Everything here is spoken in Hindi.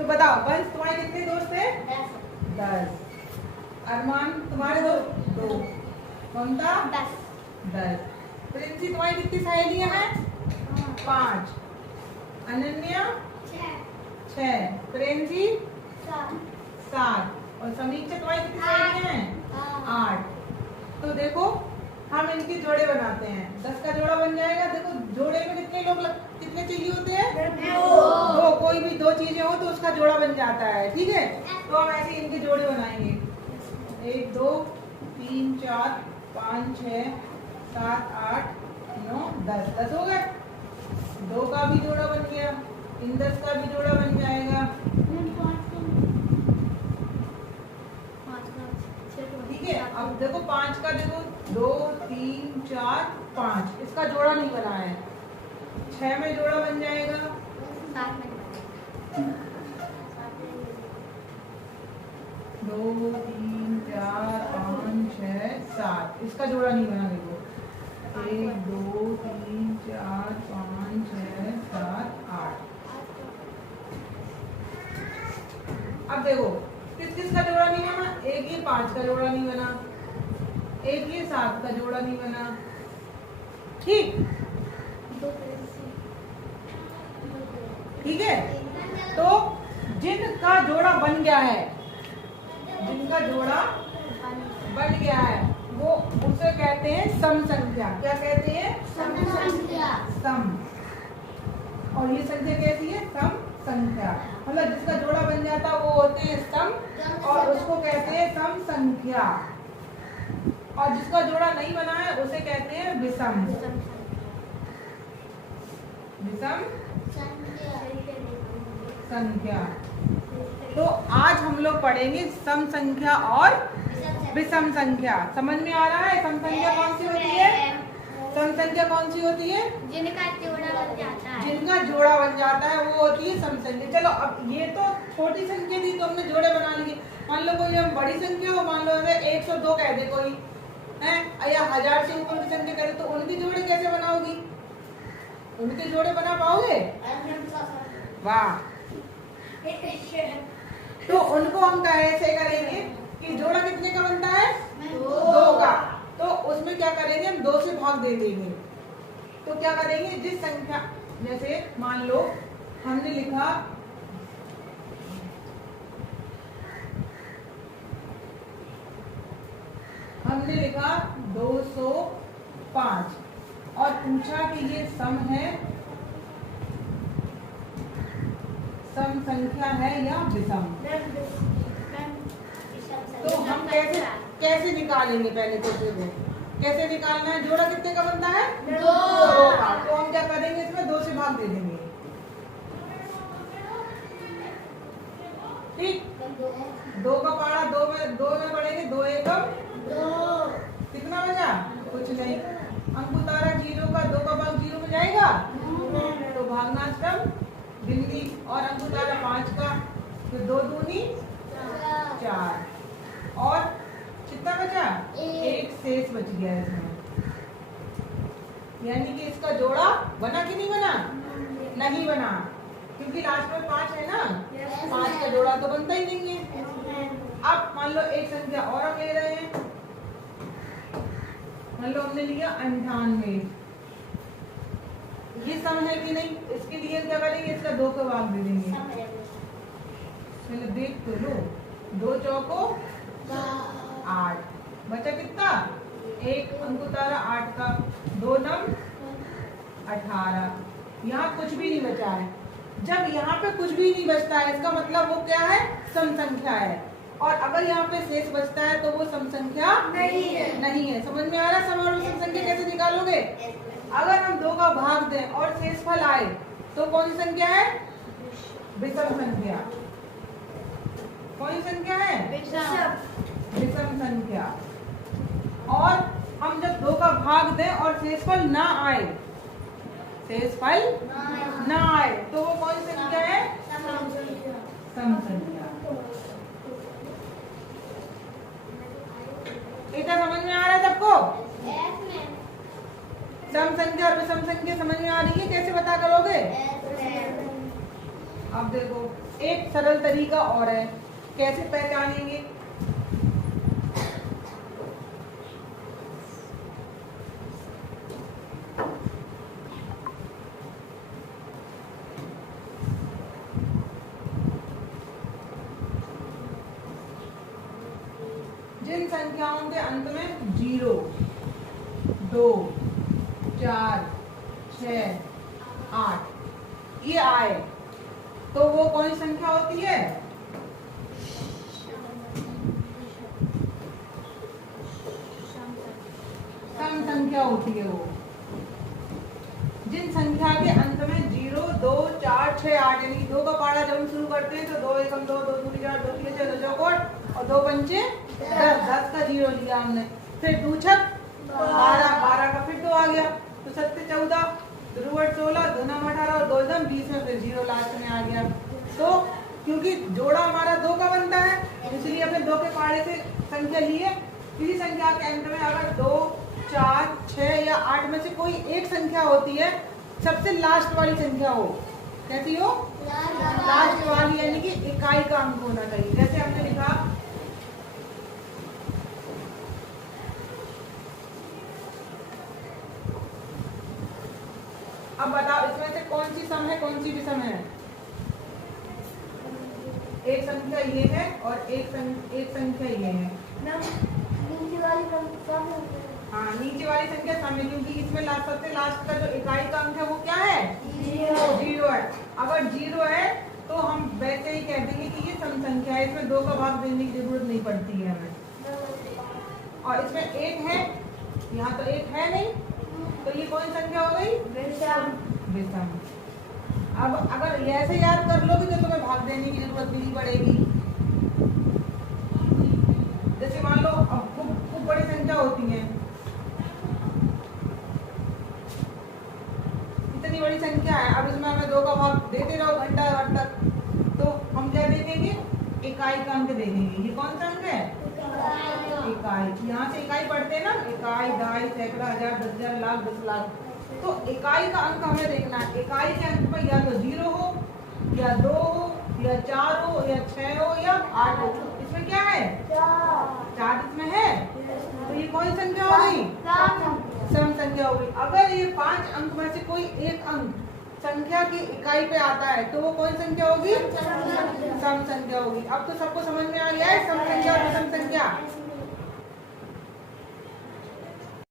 तो बताओ वंश तुम्हारे कितने दोस्त है? 10। अरमान तुम्हारे दो। ममता 10। प्रिंसी तुम्हारी कितनी सहेलियां हैं? 5। अनन्या 6। प्रेम जी 7। और समीक्षा तुम्हारी कितनी सहेलियां हैं? 8। तो देखो हम इनके जोड़े बनाते हैं। 10 का जोड़ा बन जाएगा। देखो जोड़े में कितने चाहिए होते हैं? 2। कोई भी 2 चीजें हो तो उसका जोड़ा बन जाता है। ठीक है, तो हम ऐसे इनके जोड़े बनाएंगे। 1 2 3 4 5 6 7 8 9 10। 10 हो गए। 2 का भी जोड़ा बन गया। इन 10 का भी जोड़ा बन जाएगा। ठीक है, अब देखो 5 का देखो 2 3 4 5 इसका जोड़ा नहीं बना है। 6 में जोड़ा बन जाएगा। 2 3 4 5 6 7 इसका जोड़ा नहीं बना। देखो 1 2 3 4 5 6 7 8। अब देखो किस का जोड़ा नहीं बना? एक ये 5 का जोड़ा नहीं बना, एक ये 7 का जोड़ा नहीं बना। ठीक है, तो जिनका जोड़ा बन गया है, जिनका जोड़ा बन गया है वो उसे कहते हैं सम संख्या। क्या कहते हैं? सम संख्या। सम। और ये संख्या कैसी है? सम संख्या। मतलब जिसका जोड़ा बन जाता वो होते हैं सम और उसको कहते हैं सम संख्या। और जिसका जोड़ा नहीं बना है उसे कहते हैं विषम। विषम संख्या। तो आज हम लोग पढ़ेंगे सम संख्या और विषम संख्या। समझ में आ रहा है? सम संख्या कौन सी होती है? सम संख्या कौन सी होती है? जिनका जोड़ा बन जाता है। जिनका जोड़ा बन जाता है वो होती है सम संख्या। चलो अब ये तो छोटी संख्या थी तो हमने जोड़े बना लिए। मान लो कोई हम बड़ी संख्या हो, मान लो 102 कह दे कोई है, या 1000 से ऊपर की संख्या करे तो उनके जोड़े कैसे बनाओगी? उनके जोड़े बना पाओगे? वाह। तो उनको हम कैसे करेंगे कि जोड़ा कितने का बनता है? 2 का। तो उसमें क्या करेंगे? हम 2 से भाग दे देंगे। तो क्या करेंगे? जिस संख्या, जैसे मान लो हमने लिखा हमने लिखा 205 और पूछा कि ये सम है, सम संख्या है या विषम। तो हम कैसे निकालेंगे? पहले तो देखो कैसे निकालना है। जोड़ा कितने का बनता है? 2 का। तो हम क्या करेंगे? इसमें 2 से भाग दे देंगे। ठीक, 2 का पारा 2 में पड़ेंगे। 2 एकम 2। कितना बचा? कुछ नहीं। अंक उतारा 0 का, 2 का भाग 0 में जाएगा तो भागनाश्रम बिंदी। और अंक उतारा 5 का तो 2 दूनी 4। और कितना बचा? 1 शेष बच गया इसमें। यानी कि इसका जोड़ा बना कि नहीं बना? नहीं बना, क्योंकि लास्ट में 5 है ना। 5 का जोड़ा तो बनता ही नहीं है। अब मान लो एक संख्या और हम ले रहे हैं। मान लो हमने लिया 98। ये सम है कि नहीं? इसके लिए क्या करेंगे? इसका 2 का भाग दे देंगे। चलो देख तो लो। 2 चौको 8। बचा कितना? 1 अंक उतारा 8 का। 2 नम 18। यहाँ कुछ भी नहीं बचा है। जब यहाँ पे कुछ भी नहीं बचता है इसका मतलब वो क्या है? सम संख्या है। और अगर यहाँ पे शेष बचता है तो वो सम संख्या नहीं है। समझ में आ रहा है? सम और विषम संख्या कैसे निकालोगे? अगर हम 2 का भाग दें और शेषफल आए तो कौन सी संख्या है? विषम संख्या। कौन सी संख्या है? विषम संख्या। और हम जब 2 का भाग दें और शेषफल ना आए, शेषफल ना आए तो वो कौन सी संख्या है? सम संख्या। इतना समझ में आ रहा है सबको? सम संख्या और विषम संख्या समझ में आ रही है? कैसे पता करोगे? अब देखो एक सरल तरीका और है, कैसे पहचानेंगे? जिन संख्याओं के अंत में 0, 2, 4, 6, 8 ये आए तो वो कौन सी संख्या होती है? सम संख्या होती है वो। जिन संख्या के अंत में 0, 2, 4, 6, 8 यानी 2 का पहाड़ा जब हम शुरू करते हैं तो 2 एकम 2, 2 दूनी 4, 2 तीन 6, 2 चौकोट और 2 पंचे 10, 10 का 0 लिया हमने। फिर 2 छक 12, 12 का फिर 2 आ गया तो 7 14, 2 8 16, 2 9 18 और 2 दम 20 में फिर 0 लास्ट में आ गया। तो क्योंकि जोड़ा हमारा 2 का बनता है इसलिए हमने 2 के पहाड़े से संख्या ली है। किसी संख्या के अंत में अगर 2, 4, 6 या 8 में से कोई एक संख्या होती है, सबसे लास्ट वाली संख्या हो, कैसी हो? लास्ट वाली यानी कि इकाई का अंक होना चाहिए। जैसे हमने लिखा अब बताओ इसमें से कौन सी सम है कौन सी विषम है? एक संख्या ये है और एक संख्या ये है। हाँ नीचे वाली संख्या सम है क्योंकि इसमें सबसे लास्ट का जो इकाई का अंक है वो क्या है? 0 है। अगर 0 है तो हम वैसे ही कह देंगे कि ये सम संख्या है, इसमें 2 का भाग देने की जरूरत नहीं पड़ती है हमें। और इसमें 1 है, यहाँ तो 1 है नहीं तो ये कौन संख्या हो गई? विषम। अब अगर ऐसे याद कर लोगे तो तुम्हें भाग देने की जरूरत भी नहीं पड़ेगी। जैसे मान लो अब खूब बड़ी संख्या होती है, इतनी बड़ी संख्या है, अब इसमें हमें 2 का भाग देते रहो घंटा भर तक तो हम क्या देखेंगे? इकाई का अंक देखेंगे। ये कौन सा अंक है? इकाई। यहाँ से इकाई पढ़ते हैं ना, इकाई, दाई, सैकड़ा, हजार, 10,000, लाख, 10 लाख। तो इकाई का अंक हमें देखना है। इकाई के अंक में या तो 0 हो या 2 हो या 4 हो या 6 हो या 8 हो। इसमें क्या है? 4 इसमें है तो ये कौन संख्या हो गई? सम संख्या हो गई। अगर ये 5 अंक में से कोई एक अंक संख्या की इकाई पे आता है तो वो कौन संख्या होगी? सम संख्या होगी। अब तो सबको समझ में आ गया है सम संख्या और विषम संख्या।